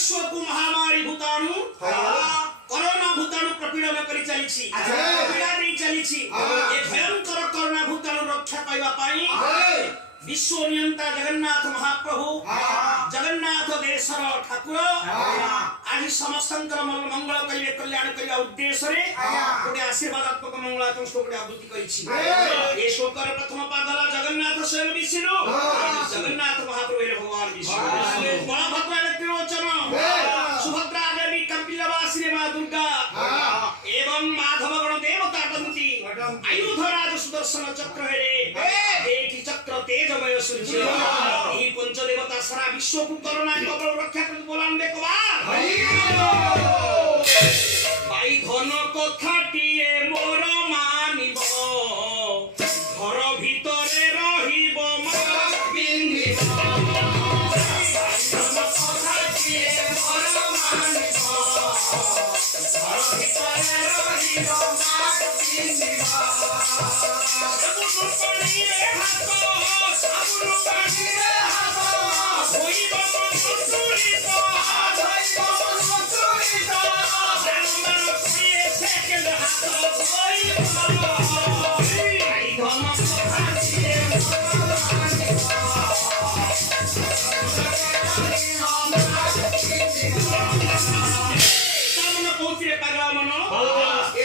विश्व को महामारी भूताणु कोरोना भूताणु प्रपीड़न करी चली पीड़ा नहीं चली ए भयंकर कोरोना भूताणु रक्षा पाइबा पाई विश्व नियंता जगन्नाथ महाप्रभु जगन्नाथ देशर ठाकुर आज समस्त मंगल करिवे कल्याण करबा उद्देश्य रे गोटे आशीर्वादात्मक मंगलात्मक श्लोक आवृत्ति करिछि ए श्लोकर प्रथम पादला जगन्नाथ स्वयं विष्णु जगन्नाथ महाप्रभु हे भगवान विष्णु बलभद्र त्रिलोचन सुभद्रा देवी कपिलवासिनी मां दुर्गा एवं माधव गण देवता दंती आयुधराज सुदर्शन चक्र हेरे देखि चक्र तेजमय सूर्य ई पंचदेवता सारा विश्व को कोरोना कबल रक्षा कर बोलान देखबा भाई धन कथाटिए मोर मानिब घर भितरे रहिब मा पिंदिब धन कथाटिए मोर मानिब घर भितरे रहिब मा पिंदिब सबु पड़ी रे हाथ सबु पड़ी रे हाथ होइब मनुष्य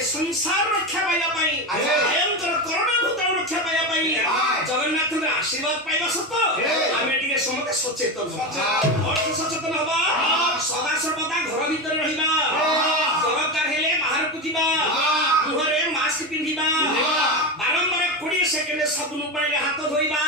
संसार रक्षा पाइबा पई भयंकर कोरोना भूताणु रक्षा पाइबा पई जगन्नाथ आशीर्वाद पाइबा सत आमे टिके समते सचेतन अर्थ सचेतन हबा सदा सर्वदा घर भीतर रहिबा दरकार हेले बाहर को जिबा मुहरे मास्क पिंधिबा बारंबार 20 सेकेंड साबुन पानी हाथ धोइबा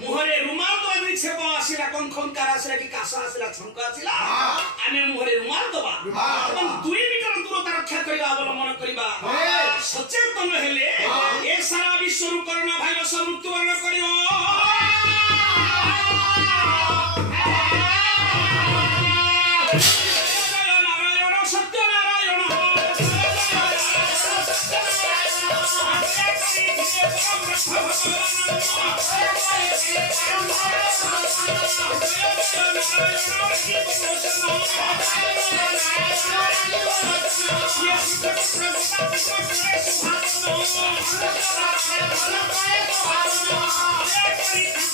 मुहरे रुमाल तो आदमी छेप आसिला खंकार आसिला कि कास आसिला छंक आसिला आमे मुहरे रुमाल दबा अपन 2 मीटर दूरता रक्षा करबा अवलंबन करबा सचेतन हेले ए सारा विश्व रु कोरोना भाइरस मृत्युवरण करियो नारायण सत्य नारायण Yes,